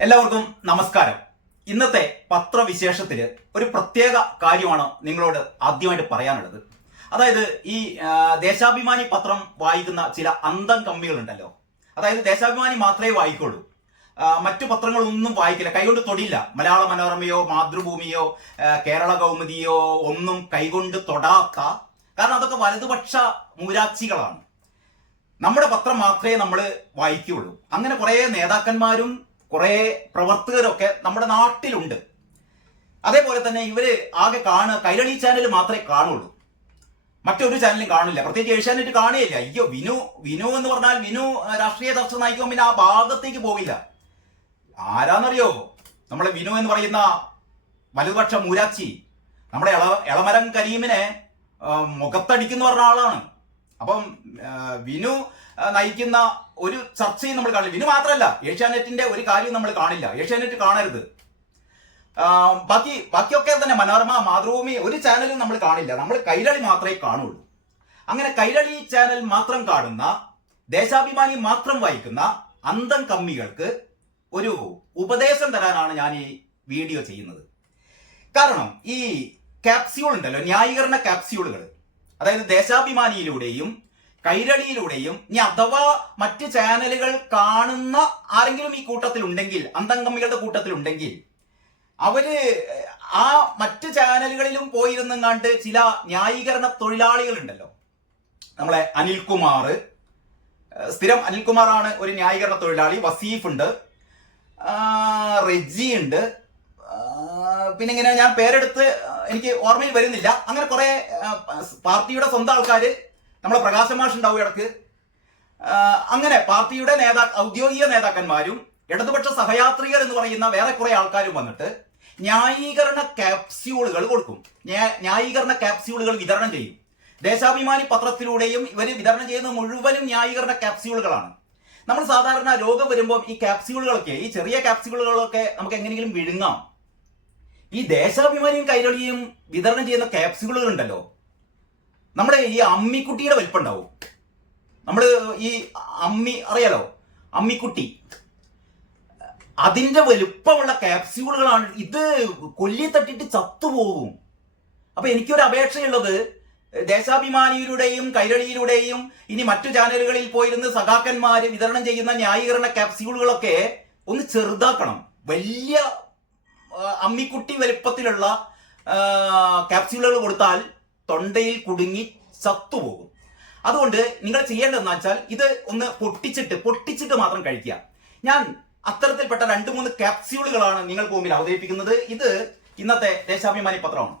എല്ലാവർക്കും നമസ്കാരം. ഇന്നത്തെ പത്രവിശേഷത്തിൽ ഒരു പ്രത്യേക കാര്യമാണ് നിങ്ങളോട് ആദ്യമായിട്ട് പറയാനുള്ളത്. അതായത് ഈ ദേശാഭിമാനി പത്രം വായിക്കുന്ന ചില അന്തം കമ്മികളുണ്ടല്ലോ. അതായത് ദേശാഭിമാനി മാത്രമേ വായിക്കുള്ളൂ, മറ്റു പത്രങ്ങളൊന്നും വായിക്കില്ല, കൈകൊണ്ട് തൊടില്ല. മലയാള മനോരമയോ മാതൃഭൂമിയോ കേരള കൗമുദിയോ ഒന്നും കൈകൊണ്ട് തൊടാത്ത, കാരണം അതൊക്കെ വലതുപക്ഷ മൂരാച്ചികളാണ്. നമ്മുടെ പത്രം മാത്രമേ നമ്മൾ വായിക്കുകയുള്ളൂ. അങ്ങനെ കുറേ നേതാക്കന്മാരും കുറേ പ്രവർത്തകരൊക്കെ നമ്മുടെ നാട്ടിലുണ്ട്. അതേപോലെ തന്നെ ഇവര് ആകെ കൈരളി ചാനൽ മാത്രമേ കാണുള്ളൂ, മറ്റൊരു ചാനലും കാണില്ല. പ്രത്യേകിച്ച് ഏഷ്യാനെറ്റ് കാണുകയില്ല. അയ്യോ, വിനു എന്ന് പറഞ്ഞാൽ വിനു രാഷ്ട്രീയ ചർച്ച നയിക്കുമ്പോൾ പിന്നെ ആ ഭാഗത്തേക്ക് പോകില്ല. ആരാന്നറിയോ? നമ്മളെ വിനു എന്ന് പറയുന്ന വലതുപക്ഷ മൂരാച്ചി നമ്മുടെ എളമരം കരീമിനെ മുഖത്തടിക്കുന്ന പറഞ്ഞ ആളാണ്. അപ്പം വിനു നയിക്കുന്ന ഒരു ചർച്ചയും നമ്മൾ കാണില്ല. വിനു മാത്രമല്ല, ഏഷ്യാനെറ്റിന്റെ ഒരു കാര്യവും നമ്മൾ കാണില്ല. ഏഷ്യാനെറ്റ് കാണരുത്. ബാക്കിയൊക്കെ തന്നെ മനോരമ മാതൃഭൂമി ഒരു ചാനലും നമ്മൾ കാണില്ല. നമ്മൾ കൈരളി മാത്രമേ കാണുള്ളൂ. അങ്ങനെ കൈരളി ചാനൽ മാത്രം കാണുന്ന, ദേശാഭിമാനി മാത്രം വായിക്കുന്ന അന്തം കമ്മികൾക്ക് ഒരു ഉപദേശം തരാനാണ് ഞാൻ ഈ വീഡിയോ ചെയ്യുന്നത്. കാരണം ഈ ക്യാപ്സ്യൂൾ ഉണ്ടല്ലോ, ന്യായീകരണ ക്യാപ്സ്യൂളുകൾ, അതായത് ദേശാഭിമാനിയിലൂടെയും കൈരളിയിലൂടെയും, ഇനി അഥവാ മറ്റ് ചാനലുകൾ കാണുന്ന ആരെങ്കിലും ഈ കൂട്ടത്തിലുണ്ടെങ്കിൽ, അന്തംകമ്മികളുടെ കൂട്ടത്തിലുണ്ടെങ്കിൽ, അവര് ആ മറ്റ് ചാനലുകളിലും പോയിരുന്നും കണ്ട് ചില ന്യായീകരണ തൊഴിലാളികളുണ്ടല്ലോ. നമ്മളെ അനിൽകുമാർ, സ്ഥിരം അനിൽകുമാറാണ് ഒരു ന്യായീകരണ തൊഴിലാളി. വസീഫ് ഉണ്ട്, റെജി ഉണ്ട്, പിന്നെ ഇങ്ങനെ ഞാൻ പേരെടുത്ത് എനിക്ക് ഓർമ്മയിൽ വരുന്നില്ല. അങ്ങനെ കുറെ പാർട്ടിയുടെ സ്വന്തം ആൾക്കാര്, നമ്മളെ പ്രകാശമാഷ് ഉണ്ടാവും ഇടക്ക്. അങ്ങനെ പാർട്ടിയുടെ ഔദ്യോഗിക നേതാക്കന്മാരും ഇടതുപക്ഷ സഹയാത്രികർ എന്ന് പറയുന്ന വേറെ കുറെ ആൾക്കാരും വന്നിട്ട് ന്യായീകരണ ക്യാപ്സ്യൂളുകൾ കൊടുക്കും. ന്യായീകരണ ക്യാപ്സ്യൂളുകൾ വിതരണം ചെയ്യും. ദേശാഭിമാനി പത്രത്തിലൂടെയും ഇവർ വിതരണം ചെയ്യുന്ന മുഴുവനും ന്യായീകരണ ക്യാപ്സ്യൂളുകളാണ്. നമ്മൾ സാധാരണ രോഗം വരുമ്പോൾ ഈ ക്യാപ്സ്യൂളുകളൊക്കെ, ഈ ചെറിയ ക്യാപ്സ്യൂളുകളൊക്കെ നമുക്ക് എങ്ങനെയെങ്കിലും വിഴുങ്ങാം. ഈ ദേശാഭിമാനിയും കൈരളിയും വിതരണം ചെയ്യുന്ന ക്യാപ്സ്യൂളുകൾ ഉണ്ടല്ലോ, നമ്മുടെ ഈ അമ്മിക്കുട്ടിയുടെ വലിപ്പം ഉണ്ടാവും. നമ്മൾ ഈ അറിയാലോ, അമ്മിക്കുട്ടി, അതിന്റെ വലുപ്പമുള്ള ക്യാപ്സ്യൂളുകളാണ്. ഇത് കൊല്ലി തട്ടിട്ട് ചത്തുപോകും. അപ്പൊ എനിക്കൊരു അപേക്ഷയുള്ളത്, ദേശാഭിമാനിയിലൂടെയും കൈരളിയിലൂടെയും ഇനി മറ്റു ചാനലുകളിൽ പോയിരുന്ന് സഖാക്കന്മാര് വിതരണം ചെയ്യുന്ന ന്യായീകരണ ക്യാപ്സ്യൂളുകളൊക്കെ ഒന്ന് ചെറുതാക്കണം. വലിയ അമ്മിക്കുട്ടി വലുപ്പത്തിലുള്ള ക്യാപ്സ്യൂളുകൾ കൊടുത്താൽ തൊണ്ടയിൽ കുടുങ്ങി ചത്തുപോകും. അതുകൊണ്ട് നിങ്ങൾ ചെയ്യേണ്ടതെന്ന് വെച്ചാൽ ഇത് ഒന്ന് പൊട്ടിച്ചിട്ട് മാത്രം കഴിക്കുക. ഞാൻ അത്തരത്തിൽപ്പെട്ട 2-3 ക്യാപ്സ്യൂളുകളാണ് നിങ്ങൾക്ക് മുമ്പിൽ അവതരിപ്പിക്കുന്നത്. ഇത് ഇന്നത്തെ ദേശാഭിമാനി പത്രമാണ്.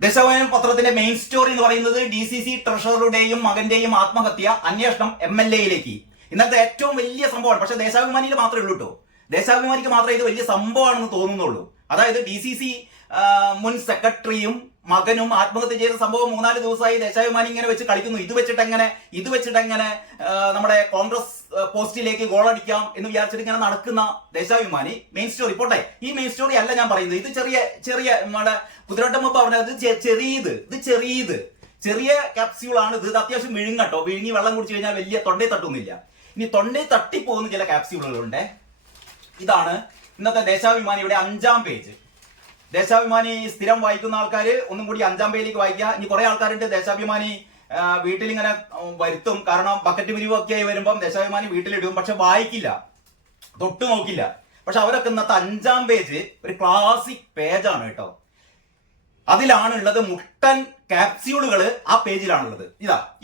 ദേശാഭിമാനി പത്രത്തിന്റെ മെയിൻ സ്റ്റോറി എന്ന് പറയുന്നത് DCC ട്രഷററുടെയും മകന്റെയും ആത്മഹത്യ, അന്വേഷണം MLA-യിലേക്ക്. ഇന്നത്തെ ഏറ്റവും വലിയ സംഭവമാണ്. പക്ഷെ ദേശാഭിമാനിയിൽ മാത്രമേ ഉള്ളൂ കേട്ടോ. ദേശാഭിമാനിക്ക് മാത്രമേ ഇത് വലിയ സംഭവമാണെന്ന് തോന്നുന്നുള്ളൂ. അതായത് DCC മുൻ സെക്രട്ടറിയും മകനും ആത്മഹത്യ ചെയ്ത സംഭവം 3-4 ദിവസമായി ദേശാഭിമാനി ഇങ്ങനെ വെച്ച് കളിക്കുന്നു. ഇത് വെച്ചിട്ട് എങ്ങനെ നമ്മുടെ കോൺഗ്രസ് പോസ്റ്റിലേക്ക് ഗോളടിക്കാം എന്ന് വിചാരിച്ചിട്ട് ഇങ്ങനെ നടക്കുന്ന ദേശാഭിമാനി മെയിൻ സ്റ്റോറി പോട്ടെ. ഈ മെയിൻ സ്റ്റോറി അല്ല ഞാൻ പറയുന്നത്. ഇത് ചെറിയ നമ്മുടെ കുതിരട്ടമ്മ പറഞ്ഞത് ചെറിയ ക്യാപ്സ്യൂൾ ആണ്. ഇത് അത്യാവശ്യം വിഴുങ്ങട്ടോ. വിഴുങ്ങി വെള്ളം കുടിച്ചു കഴിഞ്ഞാൽ വലിയ തൊണ്ടയിൽ തട്ടുന്നില്ല. ഇനി തൊണ്ടയിൽ തട്ടിപ്പോകുന്ന ചില ക്യാപ്സ്യൂളുകളുണ്ട്. ഇതാണ് ഇന്നത്തെ ദേശാഭിമാനിയുടെ 5-ാം പേജ്. ദേശാഭിമാനി സ്ഥിരം വായിക്കുന്ന ആൾക്കാർ ഒന്നും കൂടി 5-ാം പേജിലേക്ക് വായിക്കുക. ഇനി കുറെ ആൾക്കാരുണ്ട് ദേശാഭിമാനി വീട്ടിലിങ്ങനെ വരുത്തും. കാരണം ബക്കറ്റ് പിരിവൊക്കെ ആയി വരുമ്പം ദേശാഭിമാനി വീട്ടിലിടും, പക്ഷെ വായിക്കില്ല, തൊട്ട് നോക്കില്ല. പക്ഷെ അവരൊക്കെ ഇന്നത്തെ 5-ാം പേജ് ഒരു ക്ലാസിക് പേജാണ് കേട്ടോ. അതിലാണുള്ളത് മുട്ടൻ ക്യാപ്സ്യൂളുകൾ. ആ പേജിലാണുള്ളത്.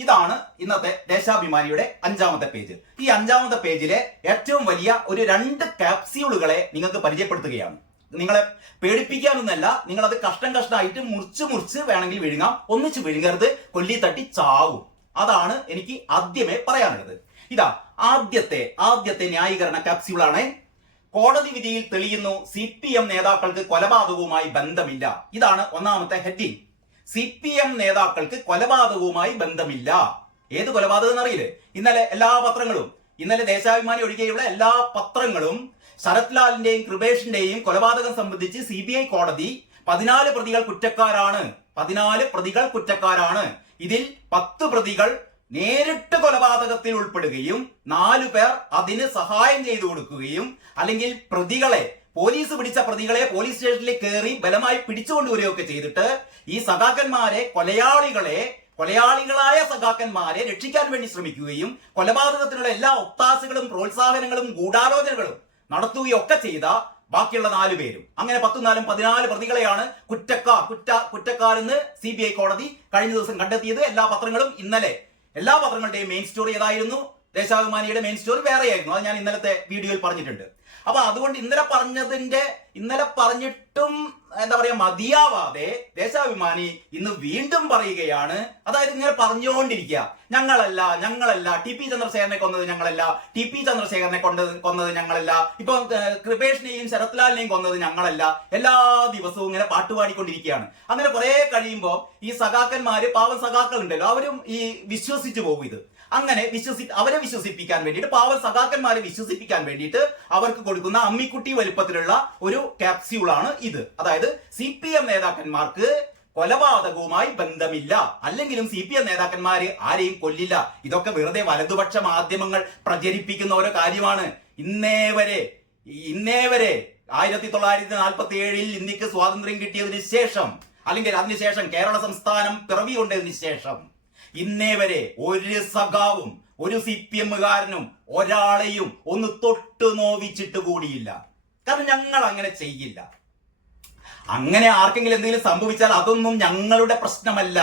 ഇതാണ് ഇന്നത്തെ ദേശാഭിമാനിയുടെ 5-ാമത്തെ പേജ്. ഈ 5-ാമത്തെ പേജിലെ ഏറ്റവും വലിയ ഒരു 2 ക്യാപ്സ്യൂളുകളെ നിങ്ങൾക്ക് പരിചയപ്പെടുത്തുകയാണ്. നിങ്ങളെ പേടിപ്പിക്കാനൊന്നല്ല, നിങ്ങളത് കഷ്ടമായിട്ട് മുറിച്ച് വേണമെങ്കിൽ വിഴുങ്ങാം. ഒന്നിച്ച് വിഴുങ്ങരുത്, കൊല്ലി തട്ടി ചാവും. അതാണ് എനിക്ക് ആദ്യമേ പറയാനുള്ളത്. ആദ്യത്തെ ന്യായീകരണ ക്യാപ്സ്യൂളാണ്. കോടതി വിധിയിൽ തെളിയുന്നു CPM നേതാക്കൾക്ക് കൊലപാതകവുമായി ബന്ധമില്ല. ഇതാണ് 1-ാമത്തെ ഹെഡിങ്. CPM നേതാക്കൾക്ക് കൊലപാതകവുമായി ബന്ധമില്ല. ഏത് കൊലപാതകം എന്നറിയില്ലേ? ഇന്നലെ ദേശാഭിമാനി ഒഴികെയുള്ള എല്ലാ പത്രങ്ങളും ശരത് ലാലിന്റെയും കൃപേഷിന്റെയും കൊലപാതകം സംബന്ധിച്ച് CBI കോടതി 14 പ്രതികൾ കുറ്റക്കാരാണ്. ഇതിൽ 10 പ്രതികൾ നേരിട്ട് കൊലപാതകത്തിൽ ഉൾപ്പെടുകയും 4 പേർ അതിന് സഹായം ചെയ്തു കൊടുക്കുകയും അല്ലെങ്കിൽ പ്രതികളെ, പോലീസ് പിടിച്ച പ്രതികളെ പോലീസ് സ്റ്റേഷനിൽ കയറി ബലമായി പിടിച്ചുകൊണ്ടുവരികയൊക്കെ ചെയ്തിട്ട് ഈ സഖാക്കന്മാരെ, കൊലയാളികളായ സഖാക്കന്മാരെ രക്ഷിക്കാൻ വേണ്ടി ശ്രമിക്കുകയും കൊലപാതകത്തിനുള്ള എല്ലാ ഒത്താശകളും പ്രോത്സാഹനങ്ങളും ഗൂഢാലോചനകളും നടത്തുകയൊക്കെ ചെയ്ത ബാക്കിയുള്ള 4 പേരും, അങ്ങനെ 14 പ്രതികളെയാണ് കുറ്റക്കാരെന്ന് CBI കോടതി കഴിഞ്ഞ ദിവസം കണ്ടെത്തിയത്. എല്ലാ പത്രങ്ങളുടെയും മെയിൻ സ്റ്റോറി ഏതായിരുന്നു? ദേശാഭിമാനിയുടെ മെയിൻ സ്റ്റോറി വേറെയായിരുന്നു. അത് ഞാൻ ഇന്നലത്തെ വീഡിയോയിൽ പറഞ്ഞിട്ടുണ്ട്. അപ്പൊ അതുകൊണ്ട് ഇന്നലെ പറഞ്ഞിട്ടും മതിയാവാതെ ദേശാഭിമാനി ഇന്ന് വീണ്ടും പറയുകയാണ്. അതായത് ഇങ്ങനെ പറഞ്ഞുകൊണ്ടിരിക്കുക, ഞങ്ങളല്ല TP ചന്ദ്രശേഖരനെ കൊന്നത് ഞങ്ങളല്ല, TP ചന്ദ്രശേഖരനെ കൊന്നത് ഞങ്ങളല്ല, ഇപ്പൊ കൃപേഷിനെയും ശരത്ലാലിനെയും കൊന്നത് ഞങ്ങളല്ല, എല്ലാ ദിവസവും ഇങ്ങനെ പാട്ടുപാടിക്കൊണ്ടിരിക്കുകയാണ്. അങ്ങനെ കുറെ കഴിയുമ്പോ ഈ സഖാക്കന്മാര്, പാവം സഖാക്കൾ ഉണ്ടല്ലോ, അവരും ഈ വിശ്വസിച്ചു പോകും. ഇത് അങ്ങനെ അവരെ വിശ്വസിപ്പിക്കാൻ വേണ്ടിയിട്ട്, പാവം സഖാക്കന്മാരെ വിശ്വസിപ്പിക്കാൻ വേണ്ടിയിട്ട് അവർക്ക് കൊടുക്കുന്ന അമ്മിക്കുട്ടി വലുപ്പത്തിലുള്ള ഒരു ക്യാപ്സ്യൂളാണ് ഇത്. അതായത് CPM നേതാക്കന്മാർക്ക് കൊലപാതകവുമായി ബന്ധമില്ല, അല്ലെങ്കിലും CPM നേതാക്കന്മാര് ആരെയും കൊല്ലില്ല. ഇതൊക്കെ വെറുതെ വലതുപക്ഷ മാധ്യമങ്ങൾ പ്രചരിപ്പിക്കുന്ന ഓരോ കാര്യമാണ്. ഇന്നേ വരെ 1947 ഇന്ത്യക്ക് സ്വാതന്ത്ര്യം കിട്ടിയതിന് ശേഷം, അല്ലെങ്കിൽ അതിനുശേഷം കേരള സംസ്ഥാനം പിറവി കൊണ്ടതിന് ശേഷം ഇന്നേ വരെ ഒരു സഖാവും, ഒരു CPM-കാരനും ഒരാളെയും ഒന്ന് തൊട്ട് നോവിച്ചിട്ട് കൂടിയില്ല. കാരണം ഞങ്ങൾ അങ്ങനെ ചെയ്യില്ല. അങ്ങനെ ആർക്കെങ്കിലും എന്തെങ്കിലും സംഭവിച്ചാൽ അതൊന്നും ഞങ്ങളുടെ പ്രശ്നമല്ല,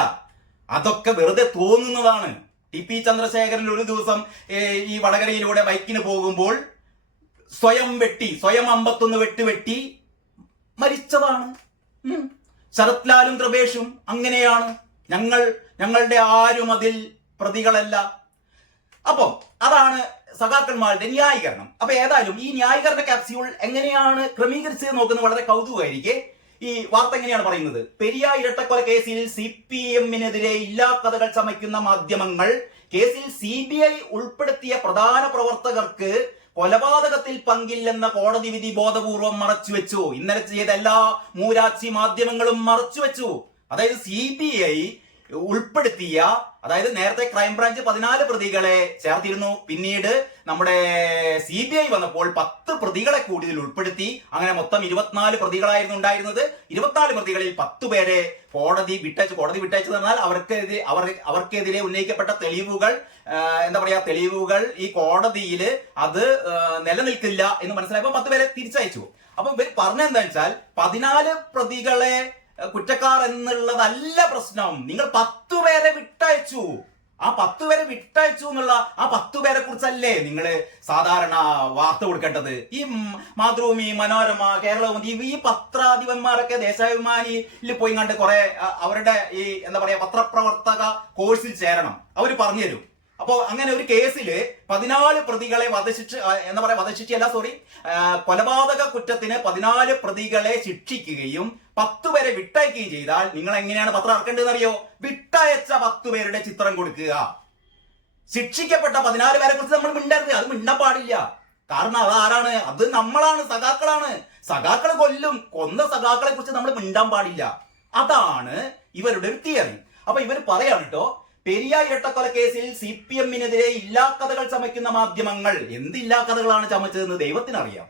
അതൊക്കെ വെറുതെ തോന്നുന്നതാണ്. TP ചന്ദ്രശേഖരൻ ഒരു ദിവസം ഈ വടകരയിലൂടെ ബൈക്കിന് പോകുമ്പോൾ സ്വയം 51 വെട്ടി മരിച്ചതാണ്. ശരത്ലാലും കൃപേഷും അങ്ങനെയാണ്. ഞങ്ങളുടെ ആരും അതിൽ പ്രതികളല്ല. അപ്പം അതാണ് സഖാക്കന്മാരുടെ ന്യായീകരണം. അപ്പൊ ഏതായാലും ഈ ന്യായീകരണ ക്യാപ്സ്യൂൾ എങ്ങനെയാണ് ക്രമീകരിച്ചത് നോക്കുന്നത് വളരെ കൗതുകമായിരിക്കെ. ഈ വാർത്ത എങ്ങനെയാണ് പറയുന്നത്? പെരിയാർ ഇരട്ടക്കൊല കേസിൽ CPM-നെതിരെ ഇല്ലാ കഥകൾ ചമയ്ക്കുന്ന മാധ്യമങ്ങൾ കേസിൽ CBI ഉൾപ്പെടുത്തിയ പ്രധാന പ്രവർത്തകർക്ക് കൊലപാതകത്തിൽ പങ്കില്ലെന്ന കോടതി വിധി ബോധപൂർവം മറച്ചുവെച്ചു. ഇന്നലെ ചെയ്ത എല്ലാ മൂരാച്ചി മാധ്യമങ്ങളും മറച്ചുവെച്ചു. അതായത് CBI ഉൾപ്പെടുത്തിയ, അതായത് നേരത്തെ ക്രൈംബ്രാഞ്ച് 14 പ്രതികളെ ചേർത്തിരുന്നു, പിന്നീട് നമ്മുടെ CBI വന്നപ്പോൾ 10 പ്രതികളെ കൂടി ഇതിൽ ഉൾപ്പെടുത്തി. അങ്ങനെ മൊത്തം 24 പ്രതികളായിരുന്നു ഉണ്ടായിരുന്നത്. 24 പ്രതികളിൽ 10 പേരെ കോടതി വിട്ടയച്ചു തന്നാൽ അവർക്കെതിരെ ഉന്നയിക്കപ്പെട്ട തെളിവുകൾ ഈ കോടതിയിൽ അത് നിലനിൽക്കില്ല എന്ന് മനസ്സിലായപ്പോൾ 10 പേരെ തിരിച്ചയച്ചു. അപ്പൊ ഇവർ പറഞ്ഞെന്താ വെച്ചാൽ 14 പ്രതികളെ കുറ്റക്കാർ എന്നുള്ളതല്ല പ്രശ്നം, നിങ്ങൾ 10 പേരെ വിട്ടയച്ചു. ആ 10 പേരെ വിട്ടയച്ചു എന്നുള്ള ആ 10 പേരെ കുറിച്ചല്ലേ നിങ്ങൾ സാധാരണ വാർത്ത കൊടുക്കേണ്ടത്? ഈ മാതൃഭൂമി, മനോരമ, കേരളകൗമുദി, ഈ പത്രാധിപന്മാരൊക്കെ ദേശാഭിമാനിയിൽ പോയി കണ്ട് കുറെ അവരുടെ ഈ പത്രപ്രവർത്തക കോഴ്സിൽ ചേരണം, അവർ പറഞ്ഞു തരും. അപ്പോ അങ്ങനെ ഒരു കേസില് 14 പ്രതികളെ കൊലപാതക കുറ്റത്തിന് 14 പ്രതികളെ ശിക്ഷിക്കുകയും 10 പേരെ വിട്ടയക്കുകയും ചെയ്താൽ നിങ്ങൾ എങ്ങനെയാണ് പത്രം ഇറക്കേണ്ടതെന്ന് അറിയോ? വിട്ടയച്ച 10 പേരുടെ ചിത്രം കൊടുക്കുക. ശിക്ഷിക്കപ്പെട്ട 14 പേരെ കുറിച്ച് നമ്മൾ മിണ്ടരുത്, അത് മിണ്ടാൻ പാടില്ല. കാരണം അതാരാണ്? അത് നമ്മളാണ്, സഖാക്കളാണ്. സഖാക്കളെ കൊന്ന സഖാക്കളെ കുറിച്ച് നമ്മൾ മിണ്ടാൻ പാടില്ല. അതാണ് ഇവരുടെ ഒരു തിയറി. അപ്പൊ ഇവർ പറയാണ് കേട്ടോ, പെരിയാർ ഇരട്ടക്കൊല കേസിൽ CPM-നെതിരെ ഇല്ലാ കഥകൾ ചമയ്ക്കുന്ന മാധ്യമങ്ങൾ, എന്തില്ലാ കഥകളാണ് ചമച്ചതെന്ന് ദൈവത്തിനറിയാം.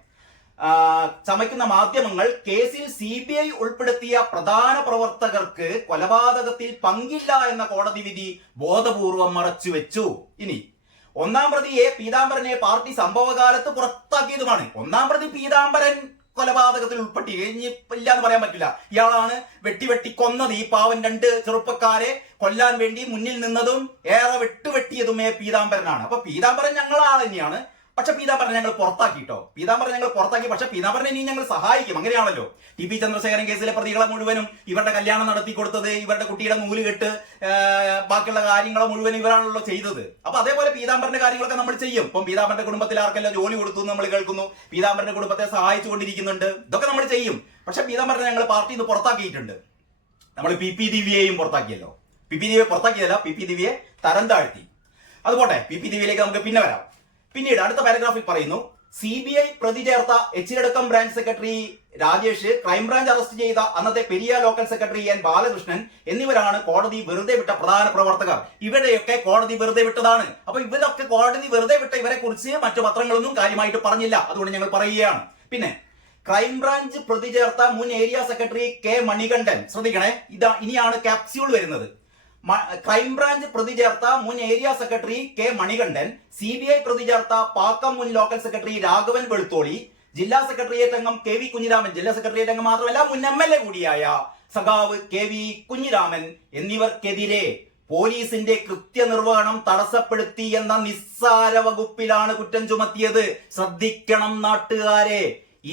ചമയ്ക്കുന്ന മാധ്യമങ്ങൾ കേസിൽ CBI ഉൾപ്പെടുത്തിയ പ്രധാന പ്രവർത്തകർക്ക് കൊലപാതകത്തിൽ പങ്കില്ല എന്ന കോടതി വിധി ബോധപൂർവം മറച്ചുവെച്ചു. ഇനി 1-ാം പ്രതി പീതാംബരനെ പാർട്ടി സംഭവകാലത്ത് പുറത്താക്കിയതുമാണ്. 1-ാം പ്രതി പീതാംബരൻ കൊലപാതകത്തിൽ ഉൾപ്പെട്ടി ഇല്ല എന്ന് പറയാൻ പറ്റില്ല. ഇയാളാണ് വെട്ടി കൊന്നത്. ഈ പാവൻ 2 ചെറുപ്പക്കാരെ കൊല്ലാൻ വേണ്ടി മുന്നിൽ നിന്നതും ഏറെ വെട്ടിയതും പീതാംബരനാണ്. അപ്പൊ പീതാംബരൻ ഞങ്ങളാൾ തന്നെയാണ്. പക്ഷെ പീതാംബരനെ ഞങ്ങൾ പുറത്താക്കിട്ടോ. പക്ഷെ പീതാംബരനെ ഇനി ഞങ്ങൾ സഹായിക്കും. അങ്ങനെയാണല്ലോ TP ചന്ദ്രശേഖരൻ കേസിലെ പ്രതികളെ മുഴുവനും ഇവരുടെ കല്യാണം നടത്തി കൊടുത്തത്, ഇവരുടെ കുട്ടിയുടെ നൂലുകെട്ട്, ബാക്കിയുള്ള കാര്യങ്ങളെ മുഴുവൻ ഇവരാണല്ലോ ചെയ്തത്. അപ്പൊ അതേപോലെ പീതാംബരന്റെ കാര്യങ്ങളൊക്കെ നമ്മൾ ചെയ്യും. ഇപ്പം പീതാംബരന്റെ കുടുംബത്തിൽ ആർക്കെല്ലാം ജോലി കൊടുത്തു നമ്മൾ കേൾക്കുന്നു, പീതാംബരന്റെ കുടുംബത്തെ സഹായിച്ചുകൊണ്ടിരിക്കുന്നുണ്ട്. ഇതൊക്കെ നമ്മൾ ചെയ്യും. പക്ഷെ പീതാംബരനെ ഞങ്ങൾ പാർട്ടിയിൽ നിന്ന് പുറത്താക്കിയിട്ടുണ്ട്. നമ്മൾ PP ദിവ്യയെയും പുറത്താക്കിയല്ലോ. PP ദിവ്യയെ പുറത്താക്കിയതല്ല, PP ദിവ്യയെ തരം താഴ്ത്തി. അതുപോട്ടെ, PP ദിവ്യയിലേക്ക് നമുക്ക് പിന്നെ വരാം. പിന്നീട് അടുത്ത പാരഗ്രാഫിൽ പറയുന്നു, CBI പ്രതി ചേർത്ത എച്ചിലടക്കം branch secretary Rajesh, crime branch arrest ചെയ്ത അന്നത്തെ Periya local secretary N Balakrishnan എന്നിവരാണ് കോടതി വെറുതെ വിട്ട പ്രധാന പ്രവർത്തകർ. ഇവരെയൊക്കെ കോടതി വെറുതെ വിട്ടതാണ്. അപ്പൊ ഇവരൊക്കെ കോടതി വെറുതെ വിട്ട ഇവരെ കുറിച്ച് മറ്റു പത്രങ്ങളൊന്നും കാര്യമായിട്ട് പറഞ്ഞില്ല. അതുകൊണ്ട് ഞങ്ങൾ പറയുകയാണ്. പിന്നെ ക്രൈംബ്രാഞ്ച് പ്രതി ചേർത്ത മുൻ ഏരിയ സെക്രട്ടറി കെ മണികണ്ഠൻ, ശ്രദ്ധിക്കണേ, ഇനിയാണ് ക്യാപ്സ്യൂൾ വരുന്നത്. ക്രൈംബ്രാഞ്ച് പ്രതി ചേർത്ത മുൻ area secretary K Manikandan, CBI പ്രതി ചേർത്ത പാക്കം മുൻ ലോക്കൽ സെക്രട്ടറി രാഘവൻ വെളുത്തോളി, ജില്ലാ സെക്രട്ടേറിയറ്റ് അംഗം കെ വി കുഞ്ഞിരാമൻ, ജില്ലാ സെക്രട്ടേറിയറ്റ് അംഗം മാത്രമല്ല മുൻ MLA കൂടിയായ സഖാവ് കെ വി കുഞ്ഞിരാമൻ എന്നിവർക്കെതിരെ പോലീസിന്റെ കൃത്യനിർവഹണം തടസ്സപ്പെടുത്തി എന്ന നിസ്സാര വകുപ്പിലാണ് കുറ്റം ചുമത്തിയത്. ശ്രദ്ധിക്കണം നാട്ടുകാരെ.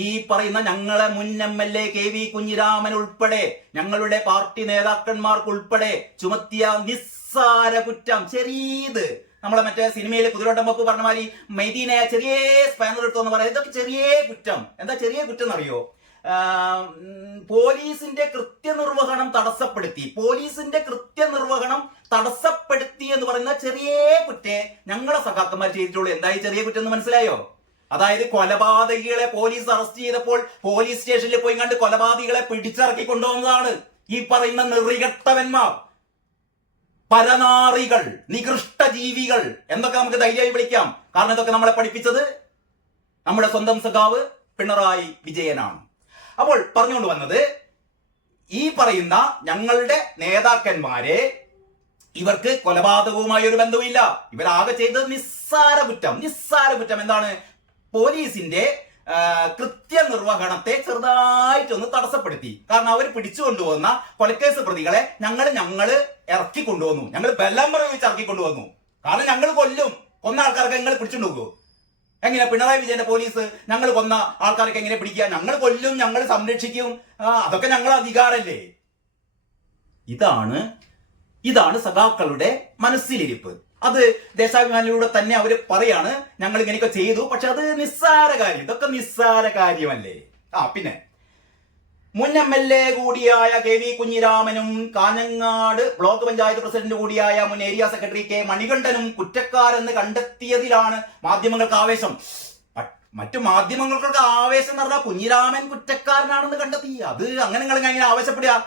ഈ പറയുന്ന ഞങ്ങളെ മുൻ MLA കെ വി കുഞ്ഞിരാമൻ ഉൾപ്പെടെ ഞങ്ങളുടെ പാർട്ടി നേതാക്കന്മാർക്കുൾപ്പെടെ ചുമത്തിയ നിസ്സാര കുറ്റം, ചെറിയത്, നമ്മളെ മറ്റേ സിനിമയിൽ കുതിരോട്ടം പപ്പ് പറഞ്ഞ മാതിരി മെയ്തീനെ ചെറിയ സ്പാനർ എടുത്തു എന്ന് പറയാം. ഇതൊക്കെ ചെറിയ കുറ്റം. എന്താ ചെറിയ കുറ്റം എന്നറിയോ? പോലീസിന്റെ കൃത്യനിർവഹണം തടസ്സപ്പെടുത്തി. പോലീസിന്റെ കൃത്യനിർവഹണം തടസ്സപ്പെടുത്തി എന്ന് പറയുന്ന ചെറിയ കുറ്റേ ഞങ്ങളെ സഖാക്കന്മാർ ചെയ്തിട്ടുള്ളൂ. എന്തായി ചെറിയ കുറ്റം എന്ന് മനസ്സിലായോ? അതായത് കൊലപാതകികളെ പോലീസ് അറസ്റ്റ് ചെയ്തപ്പോൾ പോലീസ് സ്റ്റേഷനിൽ പോയി കണ്ട് കൊലപാതകികളെ പിടിച്ചിറക്കി കൊണ്ടുവന്നതാണ് ഈ പറയുന്ന നെറികെട്ടവന്മാർ, പരനാറികൾ, നികൃഷ്ട ജീവികൾ എന്നൊക്കെ നമുക്ക് ധൈര്യമായി വിളിക്കാം. കാരണം ഇതൊക്കെ നമ്മളെ പഠിപ്പിച്ചത് നമ്മുടെ സ്വന്തം സഖാവ് പിണറായി വിജയനാണ്. അപ്പോൾ പറഞ്ഞുകൊണ്ട് വന്നത്, ഈ പറയുന്ന ഞങ്ങളുടെ നേതാക്കന്മാരെ ഇവർക്ക് കൊലപാതകവുമായി ഒരു ബന്ധവുമില്ല. ഇവരാകെ ചെയ്തത് നിസ്സാര കുറ്റം. എന്താണ്? പോലീസിന്റെ കൃത്യനിർവഹണത്തെ ചെറുതായിട്ടൊന്ന് തടസ്സപ്പെടുത്തി. കാരണം അവർ പിടിച്ചുകൊണ്ടുവന്ന കൊലക്കേസ് പ്രതികളെ ഞങ്ങൾ ഇറക്കി കൊണ്ടുവന്നു. ഞങ്ങൾ ബലം പ്രയോഗിച്ച് ഇറക്കി കൊണ്ടുവന്നു. കാരണം ഞങ്ങൾ കൊന്ന ആൾക്കാർക്ക് ഞങ്ങൾ പിടിച്ചുകൊണ്ടുപോകൂ. എങ്ങനെ പിണറായി വിജയന്റെ പോലീസ് ഞങ്ങൾ കൊന്ന ആൾക്കാർക്ക് എങ്ങനെ പിടിക്കുക? ഞങ്ങൾ കൊല്ലും, ഞങ്ങൾ സംരക്ഷിക്കും, അതൊക്കെ ഞങ്ങളുടെ അധികാരല്ലേ? ഇതാണ് സഖാക്കളുടെ മനസ്സിലിരിപ്പ്. അത് ദേശാഭിമാനിലൂടെ തന്നെ അവര് പറയാണ്, ഞങ്ങൾ ഇങ്ങനെയൊക്കെ ചെയ്തു, പക്ഷെ അത് നിസ്സാര കാര്യം. ഇതൊക്കെ നിസ്സാര കാര്യമല്ലേ? പിന്നെ മുൻ MLA കൂടിയായ കെ വി കുഞ്ഞിരാമനും കാഞ്ഞങ്ങാട് ബ്ലോക്ക് പഞ്ചായത്ത് പ്രസിഡന്റ് കൂടിയായ മുൻ ഏരിയ സെക്രട്ടറി കെ മണികണ്ഠനും കുറ്റക്കാരെന്ന് കണ്ടെത്തിയതിലാണ് മാധ്യമങ്ങൾക്ക് ആവേശം. മറ്റു മാധ്യമങ്ങൾക്കൊക്കെ ആവേശം എന്ന് പറഞ്ഞാൽ കുഞ്ഞിരാമൻ കുറ്റക്കാരനാണെന്ന് കണ്ടെത്തി. അത് അങ്ങനെ നിങ്ങൾ എങ്ങനെ ആവേശപ്പെടുക?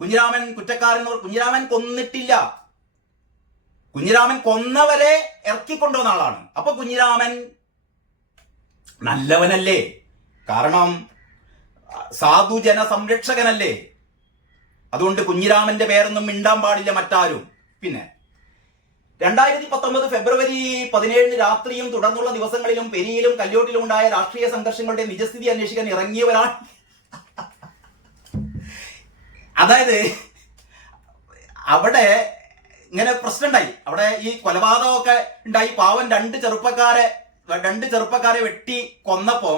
കുഞ്ഞിരാമൻ കുറ്റക്കാരൻ, കുഞ്ഞിരാമൻ കൊന്നിട്ടില്ല. കുഞ്ഞിരാമൻ കൊന്നവരെ ഇറക്കിക്കൊണ്ടുവന്ന ആളാണ്. അപ്പൊ കുഞ്ഞിരാമൻ നല്ലവനല്ലേ? കാരണം സാധുജന സംരക്ഷകനല്ലേ? അതുകൊണ്ട് കുഞ്ഞിരാമന്റെ പേരൊന്നും മിണ്ടാൻ പാടില്ല മറ്റാരും. പിന്നെ 2019 ഫെബ്രുവരി 17 രാത്രിയും തുടർന്നുള്ള ദിവസങ്ങളിലും പെരിയിലും കല്യോട്ടിലും ഉണ്ടായ രാഷ്ട്രീയ സംഘർഷങ്ങളുടെ നിജസ്ഥിതി അന്വേഷിക്കാൻ ഇറങ്ങിയവരാണ്. അതായത് അവിടെ ഇങ്ങനെ പ്രശ്നം ഉണ്ടായി. അവിടെ ഈ കൊലപാതകമൊക്കെ ഉണ്ടായി. പാവൻ രണ്ട് ചെറുപ്പക്കാരെ വെട്ടി കൊന്നപ്പോ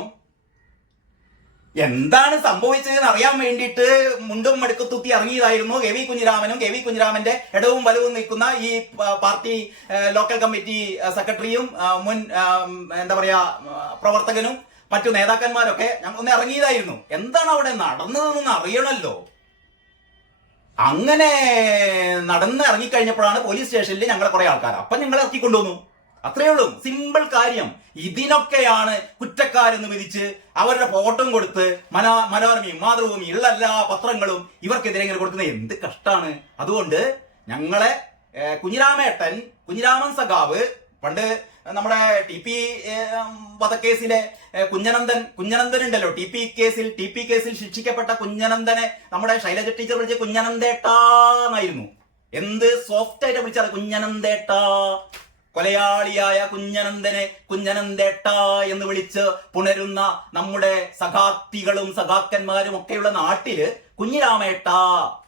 എന്താണ് സംഭവിച്ചതെന്ന് അറിയാൻ വേണ്ടിയിട്ട് മുണ്ടും മടുക്കത്തുത്തി ഇറങ്ങിയതായിരുന്നു കെ വി കുഞ്ഞിരാമനും കെ വി കുഞ്ഞിരാമന്റെ ഇടവും വലവും നിൽക്കുന്ന ഈ പാർട്ടി ലോക്കൽ കമ്മിറ്റി സെക്രട്ടറിയും മുൻ എന്താ പറയാ പ്രവർത്തകനും മറ്റു നേതാക്കന്മാരൊക്കെ ഒന്ന് ഇറങ്ങിയതായിരുന്നു. എന്താണ് അവിടെ നടന്നതെന്ന് അറിയണമല്ലോ. അങ്ങനെ നടന്ന് ഇറങ്ങിക്കഴിഞ്ഞപ്പോഴാണ് പോലീസ് സ്റ്റേഷനിൽ ഞങ്ങളെ കുറെ ആൾക്കാർ, അപ്പം ഞങ്ങളെ ഇറക്കിക്കൊണ്ടുവന്നു. അത്രയേ ഉള്ളൂ, സിമ്പിൾ കാര്യം. ഇതിനൊക്കെയാണ് കുറ്റക്കാരെന്ന് വിധിച്ച് അവരുടെ ഫോട്ടോയും കൊടുത്ത് മനോരമയും മാതൃഭൂമി ഉള്ള എല്ലാ പത്രങ്ങളും ഇവർക്കെതിരെ ഇങ്ങനെ കൊടുക്കുന്നത്. എന്ത് കഷ്ടാണ്. അതുകൊണ്ട് ഞങ്ങളെ കുഞ്ഞിരാമൻ സഖാവ്, പണ്ട് നമ്മുടെ TP വധക്കേസിലെ കുഞ്ഞനന്ദൻ ഉണ്ടല്ലോ, ടി പി കേസിൽ ശിക്ഷിക്കപ്പെട്ട കുഞ്ഞനന്ദനെ നമ്മുടെ ശൈലജ ടീച്ചർ വിളിച്ച കുഞ്ഞനന്ദേട്ടാന്നായിരുന്നു. എന്ത് സോഫ്റ്റ് ആയിട്ട് വിളിച്ചാൽ കുഞ്ഞനന്ദേട്ടാ. കൊലയാളിയായ കുഞ്ഞനന്ദേട്ട എന്ന് വിളിച്ച് പുണരുന്ന നമ്മുടെ സഖാത്തികളും സഖാക്കന്മാരും ഒക്കെയുള്ള നാട്ടില് കുഞ്ഞിരാമേട്ട,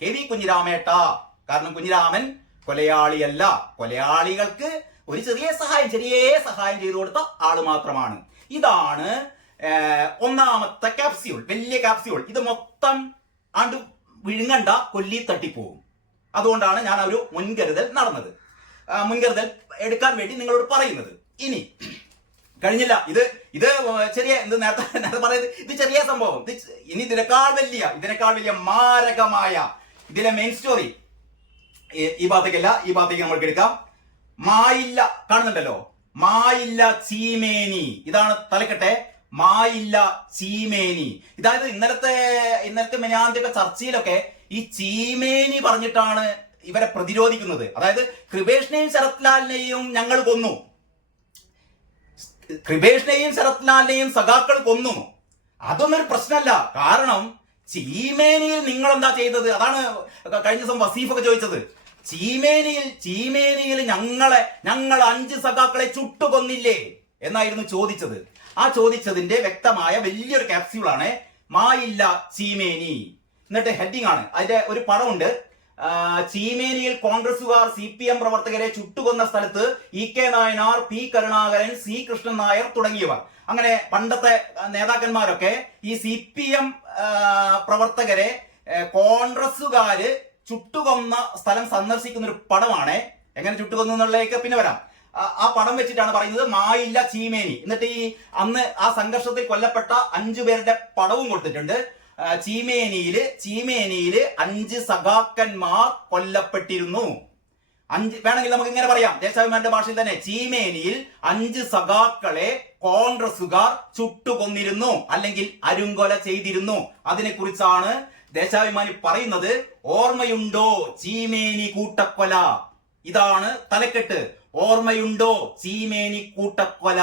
കെ വി കുഞ്ഞിരാമേട്ട. കാരണം കുഞ്ഞിരാമൻ കൊലയാളിയല്ല, കൊലയാളികൾക്ക് ഒരു ചെറിയ സഹായം ചെയ്തു കൊടുത്ത ആള് മാത്രമാണ്. ഇതാണ് ഒന്നാമത്തെ ക്യാപ്സ്യൂൾ, വലിയ ക്യാപ്സ്യൂൾ. ഇത് മൊത്തം ആണ്ട് വിഴുങ്ങണ്ട, കൊല്ലി തട്ടിപ്പോവും. അതുകൊണ്ടാണ് ഞാൻ ഒരു മുൻകരുതൽ എടുക്കാൻ വേണ്ടി നിങ്ങളോട് പറയുന്നത്. ഇനി കഴിഞ്ഞില്ല, ഇത് ചെറിയ നേരത്തെ പറയുന്നത് ഇത് ചെറിയ സംഭവം. ഇനി ഇതിനേക്കാൾ വലിയ മാരകമായ ഇതിലെ മെയിൻ സ്റ്റോറി ഈ ഭാഗത്തേക്കല്ല, ഈ ഭാഗത്തേക്ക് നമ്മൾക്ക് എടുക്കാം. മായില്ല കാണുന്നുണ്ടല്ലോ, മായില്ല ചീമേനി. ഇതാണ് തലക്കെട്ടെ. മായില്ല ചീമേനി. ഇതായത് ഇന്നലത്തെ മെനാന്റെയൊക്കെ ചർച്ചയിലൊക്കെ ഈ ചീമേനി പറഞ്ഞിട്ടാണ് ഇവരെ പ്രതിരോധിക്കുന്നത്. അതായത് കൃപേഷിനെയും ശരത് ലാലിനെയും ഞങ്ങൾ കൊന്നു, കൃപേഷിനെയും ശരത് ലാലിനെയും സഖാക്കൾ കൊന്നു, അതൊന്നും ഒരു പ്രശ്നമല്ല. കാരണം ചീമേനിയിൽ നിങ്ങൾ എന്താ ചെയ്തത്? അതാണ് കഴിഞ്ഞ ദിവസം വസീഫൊക്കെ ചോദിച്ചത്. ചീമേനിയിൽ ഞങ്ങൾ 5 സഖാക്കളെ ചുട്ടുകൊന്നില്ലേ എന്നായിരുന്നു ചോദിച്ചത്. ആ ചോദിച്ചതിന്റെ വ്യക്തമായ വലിയൊരു ക്യാപ്സ്യൂളാണ് മായില്ല ചീമേനി. എന്നിട്ട് ഹെഡിങ് ആണ്, അതിന്റെ ഒരു പടമുണ്ട്. ചീമേനിയിൽ കോൺഗ്രസുകാർ CPM പ്രവർത്തകരെ ചുട്ടുകൊന്ന സ്ഥലത്ത് EK Nayanar, P Karunakaran, C Krishnan Nair തുടങ്ങിയവർ. അങ്ങനെ പണ്ടത്തെ നേതാക്കന്മാരൊക്കെ ഈ CPM പ്രവർത്തകരെ കോൺഗ്രസുകാര് ചുട്ടുകൊന്ന സ്ഥലം സന്ദർശിക്കുന്ന ഒരു പടമാണ്. എങ്ങനെ ചുട്ടുകൊന്നു എന്നുള്ളതിലേക്ക് പിന്നെ വരാം. ആ പടം വെച്ചിട്ടാണ് പറയുന്നത് മായില്ല ചീമേനി. എന്നിട്ട് ഈ അന്ന് ആ സംഘർഷത്തിൽ കൊല്ലപ്പെട്ട 5 പേരുടെ പടവും കൊടുത്തിട്ടുണ്ട്. ചീമേനിയില് 5 സഖാക്കന്മാർ കൊല്ലപ്പെട്ടിരുന്നു. 5 വേണമെങ്കിൽ നമുക്ക് ഇങ്ങനെ പറയാം, ദേശാഭിമാനിയുടെ ഭാഷയിൽ തന്നെ, ചീമേനിയിൽ 5 സഖാക്കളെ കോൺഗ്രസുകാർ ചുട്ടുകൊന്നിരുന്നു, അല്ലെങ്കിൽ അരുങ്കൊല ചെയ്തിരുന്നു. അതിനെ കുറിച്ചാണ് ദേശാഭിമാനി പറയുന്നത്. ഓർമ്മയുണ്ടോ ചീമേനി കൂട്ടക്കൊല? ഇതാണ് തലക്കെട്ട്. ഓർമ്മയുണ്ടോ ചീമേനി കൂട്ടക്കൊല?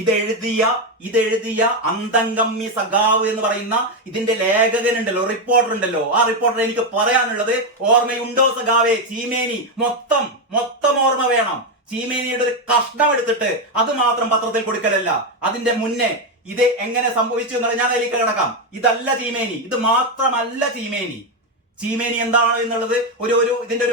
ഇതെഴുതിയ അന്തംഗമ്യ സഖാവ് എന്ന് പറയുന്ന ഇതിന്റെ ലേഖകനുണ്ടല്ലോ, റിപ്പോർട്ടർ ഉണ്ടല്ലോ, ആ റിപ്പോർട്ടർ എനിക്ക് പറയാനുള്ളത്, ഓർമ്മയുണ്ടോ സഖാവേ? ചീമേനി മൊത്തം ഓർമ്മ വേണം. ചീമേനിയുടെ ഒരു കഷ്ണം എടുത്തിട്ട് അത് മാത്രം പത്രത്തിൽ കൊടുക്കലല്ല. അതിന്റെ മുന്നേ ഇത് എങ്ങനെ സംഭവിച്ചു എന്നുള്ള ഞാൻ അതിലേക്ക് കിടക്കാം. ഇതല്ല ചീമേനി, ഇത് മാത്രമല്ല ചീമേനി. ചീമേനി എന്താണ് എന്നുള്ളത് ഇതിന്റെ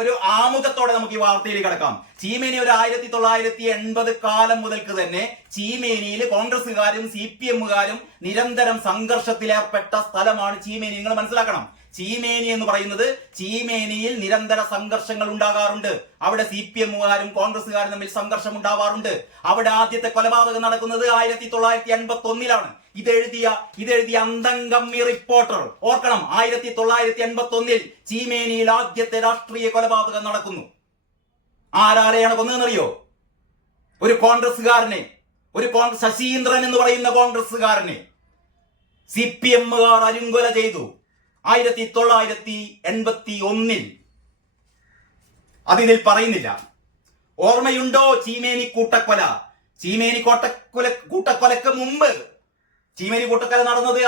ഒരു ആമുഖത്തോടെ നമുക്ക് ഈ വാർത്തയിൽ കിടക്കാം. ചീമേനി ഒരു 1980 കാലം മുതൽക്ക് തന്നെ ചീമേനിയിൽ കോൺഗ്രസുകാരും CPMകാരും നിരന്തരം സംഘർഷത്തിലേർപ്പെട്ട സ്ഥലമാണ് ചീമേനി. നിങ്ങൾ മനസ്സിലാക്കണം, ചീമേനി എന്ന് പറയുന്നത്, ചീമേനിയിൽ നിരന്തര സംഘർഷങ്ങൾ ഉണ്ടാകാറുണ്ട്. അവിടെ CPMകാരും കോൺഗ്രസുകാരും തമ്മിൽ സംഘർഷം ഉണ്ടാവാറുണ്ട്. അവിടെ ആദ്യത്തെ കൊലപാതകം നടക്കുന്നത് 1981 ഇതെഴുതിയ അന്തംഗമ്യ റിപ്പോർട്ടർ ഓർക്കണം, 1981 ചീമേനിയിൽ ആദ്യത്തെ രാഷ്ട്രീയ കൊലപാതകം നടക്കുന്നു. ആരാരെയാണ് കൊന്നതെന്നറിയോ? ഒരു കോൺഗ്രസുകാരനെ, ശശീന്ദ്രൻ എന്ന് പറയുന്ന കോൺഗ്രസുകാരനെ CPMകാർ അരുങ്കൊല ചെയ്തു 1981. അതിൽ പറയുന്നില്ല. ഓർമ്മയുണ്ടോ ചീമേനി കൂട്ടക്കൊല? ചീമേനി കൂട്ടക്കൊലക്ക് മുമ്പ്, ചീമേനി കൂട്ടക്കൊല നടന്നത്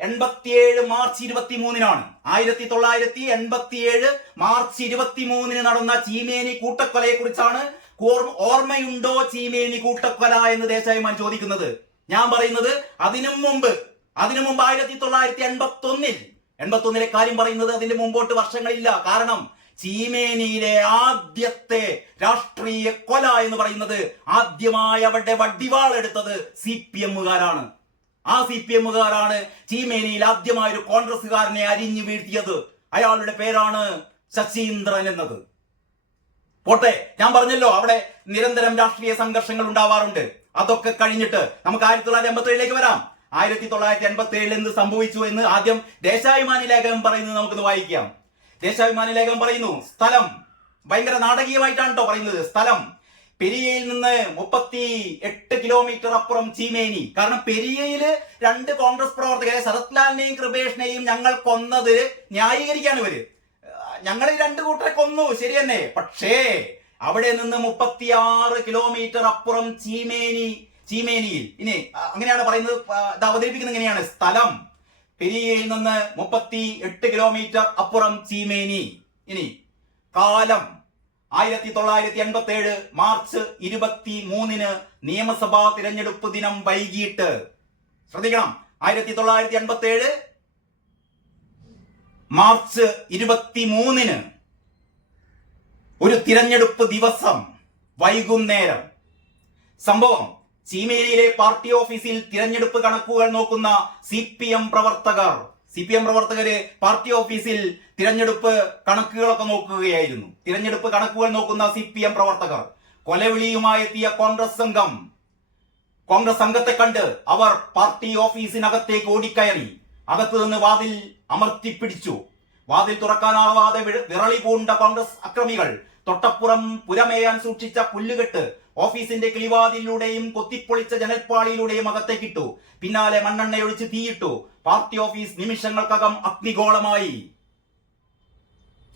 1987 മാർച്ച് 23 1987 മാർച്ച് 23 നടന്ന ചീമേനി കൂട്ടക്കൊലയെ കുറിച്ചാണ് ഓർമ്മയുണ്ടോ ചീമേനി കൂട്ടക്കൊല എന്ന് ദേശാഭിമാനി ചോദിക്കുന്നത്. ഞാൻ പറയുന്നത് അതിനു മുമ്പ് 1981 കാര്യം പറയുന്നത്. അതിന്റെ മുമ്പോട്ട് വർഷങ്ങളില്ല. കാരണം ചീമേനിയിലെ ആദ്യത്തെ രാഷ്ട്രീയ കൊല എന്ന് പറയുന്നത്, ആദ്യമായി അവിടെ വടിവാൾ എടുത്തത് CPMകാരാണ്. ആ CPMകാരാണ് ചീമേനിയിൽ ആദ്യമായ ഒരു കോൺഗ്രസുകാരനെ അരിഞ്ഞു വീഴ്ത്തിയത്. അയാളുടെ പേരാണ് ശശീന്ദ്രൻ എന്നത്. പോട്ടെ, ഞാൻ പറഞ്ഞല്ലോ അവിടെ നിരന്തരം രാഷ്ട്രീയ സംഘർഷങ്ങൾ ഉണ്ടാവാറുണ്ട്. അതൊക്കെ കഴിഞ്ഞിട്ട് നമുക്ക് 1987 വരാം. 1987 എന്ത് സംഭവിച്ചു എന്ന് ആദ്യം ദേശാഭിമാനി ലേഖകൻ പറയുന്നത് നമുക്കൊന്ന് വായിക്കാം. ദേശാഭിമാനി ലേഖകൻ പറയുന്നു, സ്ഥലം ഭയങ്കര നാടകീയമായിട്ടാണ് കേട്ടോ പറയുന്നത്. സ്ഥലം പെരിയയിൽ നിന്ന് 38 കിലോമീറ്റർ അപ്പുറം ചീമേനി. കാരണം പെരിയയില് 2 കോൺഗ്രസ് പ്രവർത്തകരെ, ശരത് ലാലിനെയും കൃപേഷിനെയും ഞങ്ങൾ കൊന്നത് ന്യായീകരിക്കാണ് ഇവര്. ഞങ്ങൾ ഈ 2 കൂട്ടരെ കൊന്നു, ശരി തന്നെ. പക്ഷേ അവിടെ നിന്ന് 36 കിലോമീറ്റർ അപ്പുറം ചീമേനിയിൽ, ഇനി അങ്ങനെയാണ് പറയുന്നത്, ഇത് അവതരിപ്പിക്കുന്നത് ഇങ്ങനെയാണ്. സ്ഥലം പെരിയയിൽ നിന്ന് 38 കിലോമീറ്റർ അപ്പുറം ചീമേനി. ഇനി കാലം 1987 മാർച്ച് 23 നിയമസഭാ തിരഞ്ഞെടുപ്പ് ദിനം വൈകിട്ട്. ശ്രദ്ധിക്കണം, 1987 മാർച്ച് 23 ഒരു തിരഞ്ഞെടുപ്പ് ദിവസം വൈകുന്നേരം. സംഭവം, ചീമേനിയിലെ പാർട്ടി ഓഫീസിൽ തിരഞ്ഞെടുപ്പ് കണക്കുകൾ നോക്കുന്ന CPM പ്രവർത്തകര് പാർട്ടി ഓഫീസിൽ തിരഞ്ഞെടുപ്പ് കണക്കുകളൊക്കെ നോക്കുകയായിരുന്നു. തിരഞ്ഞെടുപ്പ് കണക്കുകൾ നോക്കുന്ന CPM പ്രവർത്തകർ കൊലവിളിയുമായി എത്തിയ കോൺഗ്രസ് സംഘത്തെ കണ്ട് അവർ പാർട്ടി ഓഫീസിനകത്തേക്ക് ഓടിക്കയറി. അകത്ത് നിന്ന് വാതിൽ അമർത്തിപ്പിടിച്ചു. വാതിൽ തുറക്കാനാവാതെ വിറളി പൂണ്ട കോൺഗ്രസ് അക്രമികൾ തൊട്ടപ്പുറം പുരമേയാൻ സൂക്ഷിച്ച പുല്ലുകെട്ട് ഓഫീസിന്റെ കിളിവാതിലൂടെയും കൊത്തിപ്പൊളിച്ച ജനൽപ്പാളിയിലൂടെയും അകത്തേക്കിട്ടു. പിന്നാലെ മണ്ണെണ്ണയൊഴിച്ച് തീയിട്ടു. പാർട്ടി ഓഫീസ് നിമിഷങ്ങൾക്കകം അഗ്നിഗോളമായി.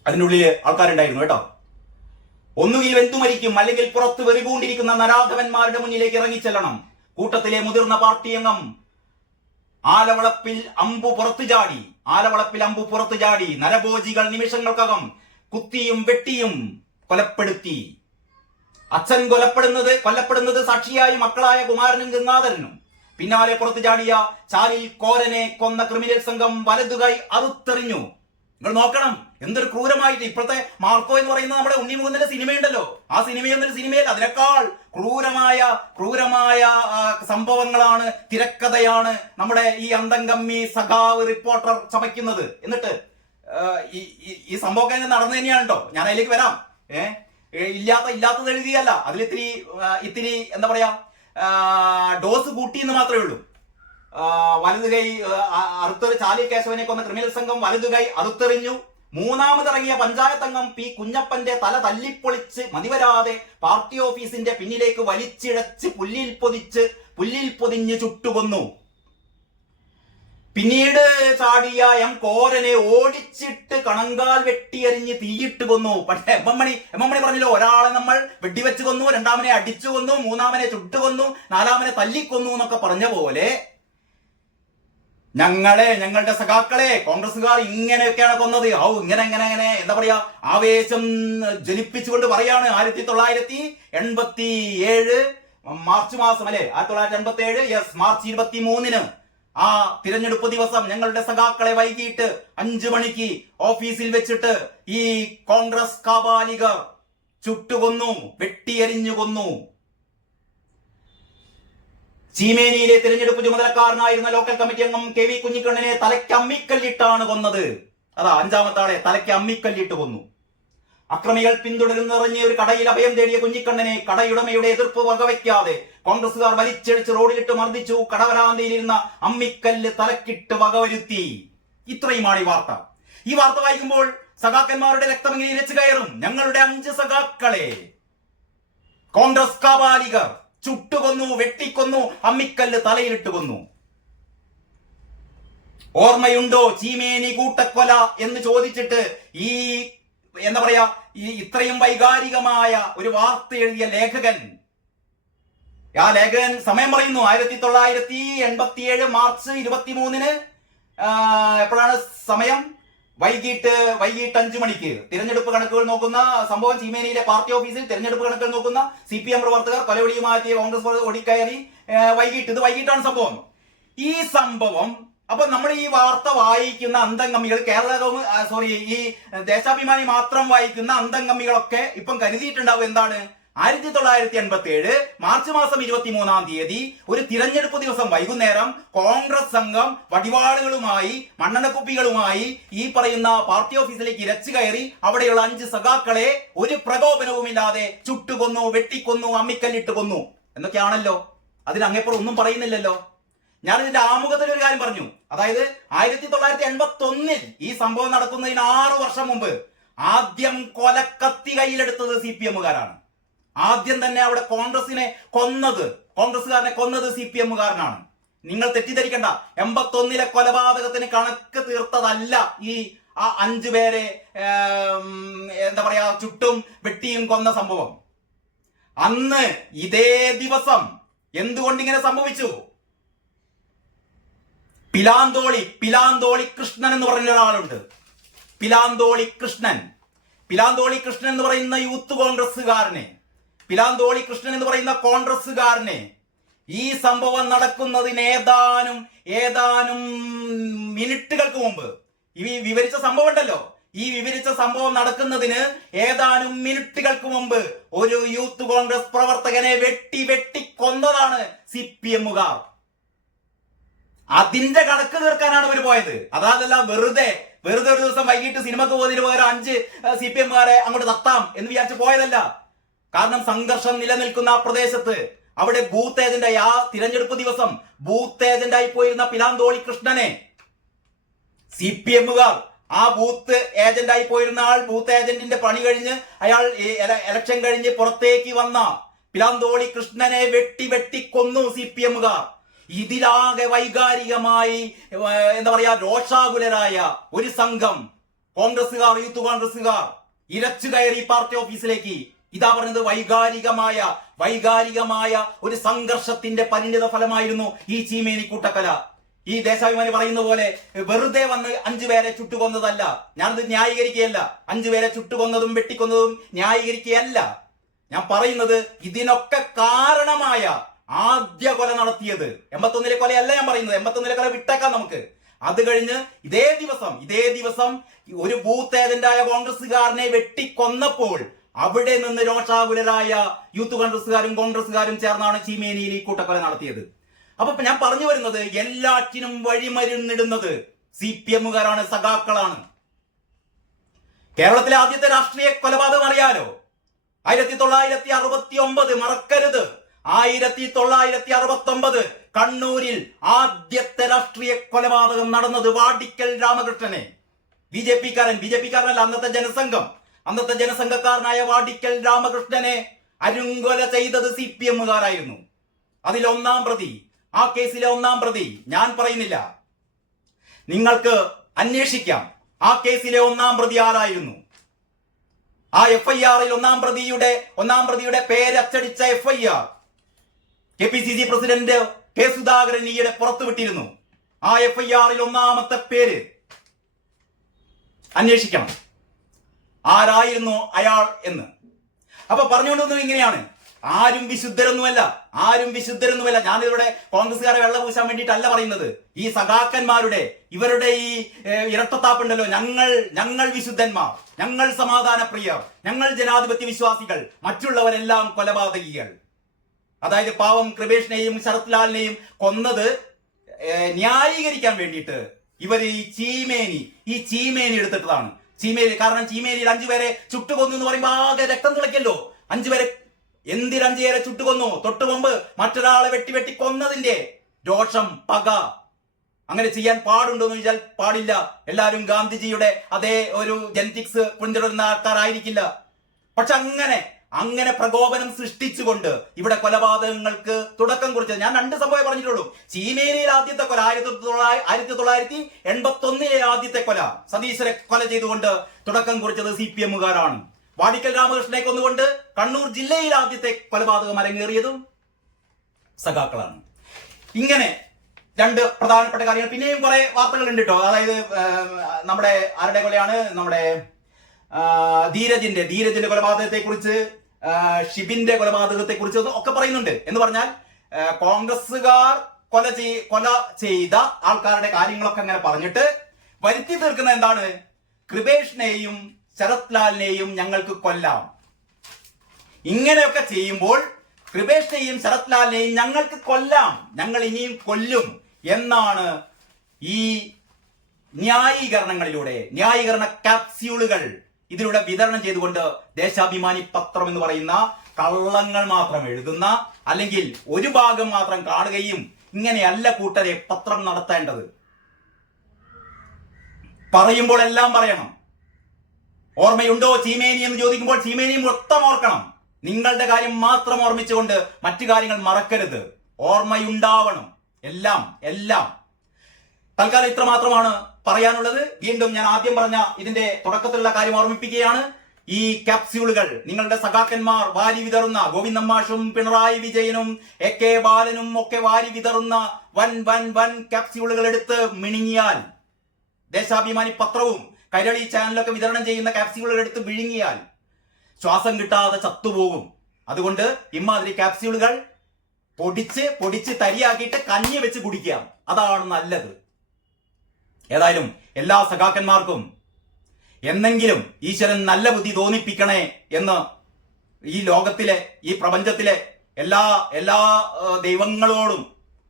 അതിനുള്ളിൽ ആൾക്കാരുണ്ടായിരുന്നു കേട്ടോ. ഒന്നുകിൽ വെന്തുമരിക്കും, അല്ലെങ്കിൽ പുറത്ത് വെറിപൂണ്ടിരിക്കുന്ന നരാധവന്മാരുടെ മുന്നിലേക്ക് ഇറങ്ങിച്ചെല്ലണം. കൂട്ടത്തിലെ മുതിർന്ന പാർട്ടി അംഗം ആലവളപ്പിൽ അമ്പു പുറത്തു ചാടി. നരഭോജികൾ നിമിഷങ്ങൾക്കകം കുത്തിയും വെട്ടിയും കൊലപ്പെടുത്തി. അച്ഛൻ കൊല്ലപ്പെടുന്നത് സാക്ഷിയായ മക്കളായ കുമാരനും ഗംഗാധരനും. പിന്നാലെ പുറത്തു ചാടിയ ചാലിൽ കോരനെ കൊന്ന ക്രിമിനൽ സംഘം വലതുകൈ അറുത്തെറിഞ്ഞു. നിങ്ങൾ നോക്കണം, എന്തൊരു ക്രൂരമായിട്ട്. ഇപ്പോഴത്തെ മാർക്കോ എന്ന് പറയുന്ന നമ്മുടെ ഉണ്ണിമുകുന്ദന്റെ സിനിമയുണ്ടല്ലോ, ആ സിനിമയൊന്നൊരു സിനിമയിൽ അതിനേക്കാൾ ക്രൂരമായ സംഭവങ്ങളാണ്, തിരക്കഥയാണ് നമ്മുടെ ഈ അന്തംകമ്മി സഖാവ് റിപ്പോർട്ടർ ചമയ്ക്കുന്നത്. എന്നിട്ട് ഈ സംഭവം നടന്നു തന്നെയാണല്ലോ. ഞാൻ അതിലേക്ക് വരാം. ഇല്ലാത്തത് എഴുതിയല്ല, അതിൽ ഇത്തിരി എന്താ പറയാ, ഡോസ് കൂട്ടി എന്ന് മാത്രമേ ഉള്ളൂ. വലതുകൈ ചാലി കേശവനെ കൊന്ന ക്രിമിനൽ സംഘം വലതുകൈ അറുത്തെറിഞ്ഞു. മൂന്നാമതിറങ്ങിയ പഞ്ചായത്ത് അംഗം പി കുഞ്ഞപ്പന്റെ തല തല്ലിപ്പൊളിച്ച് മതിവരാതെ പാർട്ടി ഓഫീസിന്റെ പിന്നിലേക്ക് വലിച്ചിഴച്ച് പുല്ലിൽ പൊതിഞ്ഞ് ചുട്ടുകൊന്നു. പിന്നീട് ചാടിയ എം കോരനെ ഓടിച്ചിട്ട് കണങ്കാൽ വെട്ടിയരിഞ്ഞ് തീയിട്ട് കൊന്നു. പക്ഷേ എം എം മണി പറഞ്ഞല്ലോ, ഒരാളെ നമ്മൾ വെടിവെച്ച് കൊന്നു, രണ്ടാമനെ അടിച്ചു കൊന്നു, മൂന്നാമനെ ചുട്ടുകൊന്നു, നാലാമനെ തല്ലിക്കൊന്നു എന്നൊക്കെ പറഞ്ഞ പോലെ ഞങ്ങളുടെ സഖാക്കളെ കോൺഗ്രസുകാർ ഇങ്ങനെയൊക്കെയാണ് കൊന്നത്. ഇങ്ങനെ എന്താ പറയാ, ആവേശം ജ്വലിപ്പിച്ചുകൊണ്ട് പറയാണ്. 1987 മാർച്ച് മാസം അല്ലെ, 1987 മാർച്ച് 23 ആ തിരഞ്ഞെടുപ്പ് ദിവസം ഞങ്ങളുടെ സഖാക്കളെ വൈകിട്ട് 5 മണിക്ക് ഓഫീസിൽ വെച്ചിട്ട് ഈ കോൺഗ്രസ് കാപാലികർ ചുട്ടുകൊന്നു, വെട്ടിയരിഞ്ഞു കൊന്നു. ചീമേനിയിലെ തിരഞ്ഞെടുപ്പ് ചുമതലക്കാരനായിരുന്ന ലോക്കൽ കമ്മിറ്റി അംഗം കെ വി കുഞ്ഞിക്കണ്ണനെ തലയ്ക്ക് അമ്മിക്കല്ലിട്ടാണ് കൊന്നത്. അതാ 5ാമത്തെ ആളെ തലയ്ക്ക് അമ്മിക്കല്ലിട്ട് കൊന്നു. അക്രമികൾ പിന്തുടരുന്നറിഞ്ഞ് ഒരു കടയിൽ അഭയം തേടിയ കുഞ്ഞിക്കണ്ണനെ കടയുടമയുടെ എതിർപ്പ് വകവയ്ക്കാതെ കോൺഗ്രസുകാർ വലിച്ചഴിച്ച് റോഡിലിട്ട് മർദ്ദിച്ചു. കടവരാന്തയിലിരുന്ന അമ്മിക്കല്ല് തലക്കിട്ട് വകവരുത്തി. ഇത്രയുമാണ് ഈ വാർത്ത. ഈ വാർത്ത വായിക്കുമ്പോൾ സഖാക്കന്മാരുടെ രക്തം ഇങ്ങനെ ഇരച്ചു കയറും. ഞങ്ങളുടെ 5 സഖാക്കളെ കോൺഗ്രസ് കാപാലികർ ചുട്ടുകൊന്നു, വെട്ടിക്കൊന്നു, അമ്മിക്കല്ല് തലയിലിട്ട് കൊന്നു. ഓർമ്മയുണ്ടോ ചീമേനി കൂട്ടക്കൊല എന്ന് ചോദിച്ചിട്ട് ഈ എന്താ പറയാ, ഈ ഇത്രയും വൈകാരികമായ ഒരു വാർത്ത എഴുതിയ ലേഖകൻ, ആ ലേഖകൻ സമയം പറയുന്നു 1987 മാർച്ച് 23 എപ്പോഴാണ് സമയം? വൈകിട്ട് 5 മണിക്ക്. തിരഞ്ഞെടുപ്പ് കണക്കുകൾ നോക്കുന്ന സംഭവം, ചീമേനിയിലെ പാർട്ടി ഓഫീസിൽ തിരഞ്ഞെടുപ്പ് കണക്കുകൾ നോക്കുന്ന CPM പ്രവർത്തകർ കൊലവിളിയുമാറ്റിയ കോൺഗ്രസ് ഓടിക്കയറി. ഇത് വൈകിട്ടാണ് സംഭവം. ഈ സംഭവം അപ്പൊ നമ്മൾ ഈ വാർത്ത വായിക്കുന്ന അന്തംഗമ്മികൾ, ഈ ദേശാഭിമാനി മാത്രം വായിക്കുന്ന അന്തംഗമ്മികളൊക്കെ ഇപ്പം കരുതിയിട്ടുണ്ടാവും എന്താണ്, 1987 മാർച്ച് മാസം 23 ഒരു തിരഞ്ഞെടുപ്പ് ദിവസം വൈകുന്നേരം കോൺഗ്രസ് സംഘം വടിവാളുകളുമായി മണ്ണെണ്ണക്കുപ്പികളുമായി ഈ പറയുന്ന പാർട്ടി ഓഫീസിലേക്ക് ഇരച്ചു കയറി അവിടെയുള്ള 5 സഖാക്കളെ ഒരു പ്രകോപനവുമില്ലാതെ ചുട്ടുകൊന്നു, വെട്ടിക്കൊന്നു, അമ്മിക്കല്ലിട്ട് കൊന്നു എന്നൊക്കെയാണല്ലോ. അതിനങ്ങേപ്പുറം ഒന്നും പറയുന്നില്ലല്ലോ. ഞാൻ ഇതിന്റെ ആമുഖത്തിൽ ഒരു കാര്യം പറഞ്ഞു. അതായത് 1981 ഈ സംഭവം നടക്കുന്നതിന് 6 വർഷം മുമ്പ് ആദ്യം കൊലക്കത്തി കയ്യിലെടുത്തത് CPM-കാരാണ്. ആദ്യം തന്നെ അവിടെ കോൺഗ്രസുകാരനെ കൊന്നത് CPM-കാരനാണ്. നിങ്ങൾ തെറ്റിദ്ധരിക്കണ്ട. 81 കൊലപാതകത്തിന് കണക്ക് തീർത്തതല്ല ഈ 5 പേരെ എന്താ പറയാ ചുട്ടും വെട്ടിയും കൊന്ന സംഭവം. അന്ന് ഇതേ ദിവസം എന്തുകൊണ്ടിങ്ങനെ സംഭവിച്ചു? പിലാന്തോളി കൃഷ്ണൻ എന്ന് പറയുന്ന ഒരാളുണ്ട്. പിലാന്തോളി കൃഷ്ണൻ എന്ന് പറയുന്ന യൂത്ത് കോൺഗ്രസ്സുകാരനെ, പിലാന്തോളി കൃഷ്ണൻ എന്ന് പറയുന്ന കോൺഗ്രസ്സുകാരനെ ഈ സംഭവം നടക്കുന്നതിന് ഏതാനും മിനിറ്റുകൾക്ക് മുമ്പ്, ഈ വിവരിച്ച സംഭവം ഉണ്ടല്ലോ, ഈ വിവരിച്ച സംഭവം നടക്കുന്നതിന് ഏതാനും മിനിറ്റുകൾക്ക് മുമ്പ് ഒരു യൂത്ത് കോൺഗ്രസ് പ്രവർത്തകനെ വെട്ടി കൊന്നതാണ് CPM-കാർ. അതിന്റെ കണക്ക് തീർക്കാനാണ് ഇവർ പോയത്. അതല്ല വെറുതെ ഒരു ദിവസം വൈകിട്ട് സിനിമക്ക് പോകുന്നതിന് പകരം 5 CPM-കാരെ അങ്ങോട്ട് തത്താം എന്ന് വിചാരിച്ച് പോയതല്ല. കാരണം സംഘർഷം നിലനിൽക്കുന്ന ആ പ്രദേശത്ത് അവിടെ ബൂത്ത് ഏജന്റായി, ആ തിരഞ്ഞെടുപ്പ് ദിവസം ബൂത്ത് ഏജന്റായി പോയിരുന്ന പിലാന്തോളി കൃഷ്ണനെ CPM-കാർ, ആ ബൂത്ത് ഏജന്റായി പോയിരുന്ന ആൾ, ബൂത്ത് ഏജന്റിന്റെ പണി കഴിഞ്ഞ് അയാൾ ഇലക്ഷൻ കഴിഞ്ഞ് പുറത്തേക്ക് വന്ന പിലാന്തോളി കൃഷ്ണനെ വെട്ടി കൊന്നു CPM-കാർ. ഇതിലാകെ വൈകാരികമായി എന്താ പറയാ രോഷാകുലരായ ഒരു സംഘം കോൺഗ്രസുകാർ, യൂത്ത് കോൺഗ്രസുകാർ ഇരച്ചു കയറി പാർട്ടി ഓഫീസിലേക്ക്. ഇതാ പറഞ്ഞത് വൈകാരികമായ ഒരു സംഘർഷത്തിന്റെ പരിണിത ഫലമായിരുന്നു ഈ ചീമേനി കൂട്ടക്കൊല. ഈ ദേശാഭിമാനി പറയുന്ന പോലെ വെറുതെ വന്ന് 5 പേരെ ചുട്ടുകൊന്നതല്ല. ഞാനത് ന്യായീകരിക്കുകയല്ല. 5 പേരെ ചുട്ടുകൊന്നതും വെട്ടിക്കൊന്നതും ന്യായീകരിക്കുകയല്ല. ഞാൻ പറയുന്നത് ഇതിനൊക്കെ കാരണമായ ആദ്യ കൊല നടത്തിയത് 81-ലെ കൊലയല്ല ഞാൻ പറയുന്നത്. 81-ലെ കൊല വിട്ടേക്കാം നമുക്ക്. അത് കഴിഞ്ഞ് ഇതേ ദിവസം ഒരു ബൂത്ത് ഏജന്റായ കോൺഗ്രസുകാരനെ വെട്ടിക്കൊന്നപ്പോൾ അവിടെ നിന്ന് രോഷാകുലരായ യൂത്ത് കോൺഗ്രസുകാരും ചേർന്നാണ് ചീമേനിയിൽ ഈ കൂട്ടക്കൊല നടത്തിയത്. അപ്പൊ ഞാൻ പറഞ്ഞു വരുന്നത് എല്ലാറ്റിനും വഴിമരുന്നിടുന്നത് CPM-കാരാണ്, സഖാക്കളാണ്. കേരളത്തിലെ ആദ്യത്തെ രാഷ്ട്രീയ കൊലപാതകം അറിയാലോ? 1969 മറക്കരുത്. 1969 കണ്ണൂരിൽ ആദ്യത്തെ രാഷ്ട്രീയ കൊലപാതകം നടന്നത് വാടിക്കൽ രാമകൃഷ്ണനെ, ബിജെപിക്കാരനല്ല, അന്നത്തെ ജനസംഘക്കാരനായ വാടിക്കൽ രാമകൃഷ്ണനെ അരുങ്കൊല ചെയ്തത് CPM-കാരായിരുന്നു. അതിൽ 1-ാം പ്രതി, ആ കേസിലെ 1-ാം പ്രതി ഞാൻ പറയുന്നില്ല, നിങ്ങൾക്ക് അന്വേഷിക്കാം. ആ കേസിലെ 1-ാം പ്രതി ആരായിരുന്നു? ആ FIR-ൽ 1-ാം പ്രതിയുടെ പേര് അച്ചടിച്ച FIR KPCC president K Sudhakaran ഈയിടെ പുറത്തുവിട്ടിരുന്നു. ആ FIR-ൽ 1-ാമത്തെ പേര് അന്വേഷിക്കണം, ആരായിരുന്നു അയാൾ എന്ന്. അപ്പൊ പറഞ്ഞുകൊണ്ടൊന്നും ഇങ്ങനെയാണ്, ആരും വിശുദ്ധരൊന്നുമല്ല. ഞാനിവിടെ കോൺഗ്രസ്സുകാരെ വെള്ളപൂശാൻ വേണ്ടിയിട്ടല്ല പറയുന്നത്. ഈ സഖാക്കന്മാരുടെ ഇവരുടെ ഈ ഇരട്ടത്താപ്പുണ്ടല്ലോ, ഞങ്ങൾ വിശുദ്ധന്മാർ, ഞങ്ങൾ സമാധാന പ്രിയർ, ഞങ്ങൾ ജനാധിപത്യ വിശ്വാസികൾ, മറ്റുള്ളവരെല്ലാം കൊലപാതകികൾ. അതായത് പാവം കൃപേഷിനെയും ശരത് ലാലിനെയും കൊന്നത് ന്യായീകരിക്കാൻ വേണ്ടിയിട്ട് ഇവർ ഈ ചീമേനി എടുത്തിട്ടതാണ്. കാരണം ചീമേനിയിൽ 5 പേരെ ചുട്ടുകൊന്നു എന്ന് പറയുമ്പോൾ ആകെ രക്തം തിളയ്ക്കല്ലോ. 5 പേരെ എന്തിന് 5 പേരെ ചുട്ടുകൊന്നു? തൊട്ടു മുമ്പ് മറ്റൊരാളെ വെട്ടി കൊന്നതിന്റെ രോഷം, പക. അങ്ങനെ ചെയ്യാൻ പാടുണ്ടോ എന്ന് ചോദിച്ചാൽ പാടില്ല. എല്ലാവരും ഗാന്ധിജിയുടെ അതേ ഒരു ജെനറ്റിക്സ് പിന്തുടരുന്ന ആൾക്കാരായിരിക്കില്ല. പക്ഷെ അങ്ങനെ പ്രകോപനം സൃഷ്ടിച്ചുകൊണ്ട് ഇവിടെ കൊലപാതകങ്ങൾക്ക് തുടക്കം കുറിച്ചത് ഞാൻ 2 സംഭവമേ പറഞ്ഞിട്ടുള്ളൂ. ചീമേനിയിൽ ആദ്യത്തെ കൊല 1981-ലെ ആദ്യത്തെ കൊല, സതീശരെ കൊല ചെയ്തുകൊണ്ട് തുടക്കം കുറിച്ചത് CPM-കാരാണ്. വാടിക്കൽ രാമകൃഷ്ണനെ കൊന്നുകൊണ്ട് കണ്ണൂർ ജില്ലയിൽ ആദ്യത്തെ കൊലപാതകം അരങ്ങേറിയതും സഖാക്കളാണ്. ഇങ്ങനെ 2 പ്രധാനപ്പെട്ട കാര്യങ്ങൾ. പിന്നെയും കുറെ വാർത്തകൾ ഉണ്ട് കേട്ടോ. അതായത് നമ്മുടെ ആരുടെ കൊലയാണ്? നമ്മുടെ ധീരജിന്റെ കൊലപാതകത്തെ കുറിച്ച്, ഷിബിന്റെ കൊലപാതകത്തെ കുറിച്ച് ഒക്കെ പറയുന്നുണ്ട്. എന്ന് പറഞ്ഞാൽ കോൺഗ്രസുകാർ കൊല ചെയ്ത ആൾക്കാരുടെ കാര്യങ്ങളൊക്കെ അങ്ങനെ പറഞ്ഞിട്ട് വരുത്തി തീർക്കുന്ന എന്താണ്? കൃപേഷിനെയും ശരത് ലാലിനെയും ഞങ്ങൾക്ക് കൊല്ലാം. ഇങ്ങനെയൊക്കെ ചെയ്യുമ്പോൾ കൃപേഷിനെയും ശരത് ലാലിനെയും ഞങ്ങൾക്ക് കൊല്ലാം, ഞങ്ങൾ ഇനിയും കൊല്ലും എന്നാണ് ഈ ന്യായീകരണ കാപ്സ്യൂളുകൾ ഇതിലൂടെ വിതരണം ചെയ്തുകൊണ്ട് ദേശാഭിമാനി പത്രം എന്ന് പറയുന്ന കള്ളങ്ങൾ മാത്രം എഴുതുന്ന, അല്ലെങ്കിൽ ഒരു ഭാഗം മാത്രം കാണുകയും ഇങ്ങനെയല്ല കൂട്ടരെ പത്രം നടത്തേണ്ടത്. പറയുമ്പോൾ എല്ലാം പറയണം. ഓർമ്മയുണ്ടോ ചീമേനി എന്ന് ചോദിക്കുമ്പോൾ ചീമേനി മൊത്തം ഓർക്കണം. നിങ്ങളുടെ കാര്യം മാത്രം ഓർമ്മിച്ചുകൊണ്ട് മറ്റു കാര്യങ്ങൾ മറക്കരുത്. ഓർമ്മയുണ്ടാവണം. എല്ലാം. തൽക്കാലം ഇത്ര മാത്രമാണ് പറയാനുള്ളത്. വീണ്ടും ഞാൻ ആദ്യം പറഞ്ഞ ഇതിന്റെ തുടക്കത്തിലുള്ള കാര്യം ഓർമ്മിപ്പിക്കുകയാണ്. ഈ ക്യാപ്സ്യൂളുകൾ നിങ്ങളുടെ സഖാക്കന്മാർ വാരി വിതറുന്ന, ഗോവിന്ദമാഷും പിണറായി വിജയനും AK ബാലനും ഒക്കെ വാരി വിതറുന്ന വൻ ക്യാപ്സ്യൂളുകൾ എടുത്ത് മിണിങ്ങിയാൽ, ദേശാഭിമാനി പത്രവും കൈരളി ചാനലൊക്കെ വിതരണം ചെയ്യുന്ന ക്യാപ്സ്യൂളുകൾ എടുത്ത് വിഴുങ്ങിയാൽ ശ്വാസം കിട്ടാതെ ചത്തുപോകും. അതുകൊണ്ട് ഇമാതിരി ക്യാപ്സ്യൂളുകൾ പൊടിച്ച് തരിയാക്കിയിട്ട് കഞ്ഞി വെച്ച് കുടിക്കാം. അതാണ് നല്ലത്. ഏതായാലും എല്ലാ സഖാക്കന്മാർക്കും എന്നെങ്കിലും ഈശ്വരൻ നല്ല ബുദ്ധി തോന്നിപ്പിക്കണേ എന്ന് ഈ ലോകത്തിലെ, ഈ പ്രപഞ്ചത്തിലെ എല്ലാ ദൈവങ്ങളോടും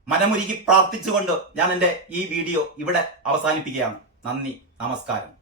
മനമുരുകി പ്രാർത്ഥിച്ചുകൊണ്ട് ഞാൻ എൻ്റെ ഈ വീഡിയോ ഇവിടെ അവസാനിപ്പിക്കുകയാണ്. നന്ദി, നമസ്കാരം.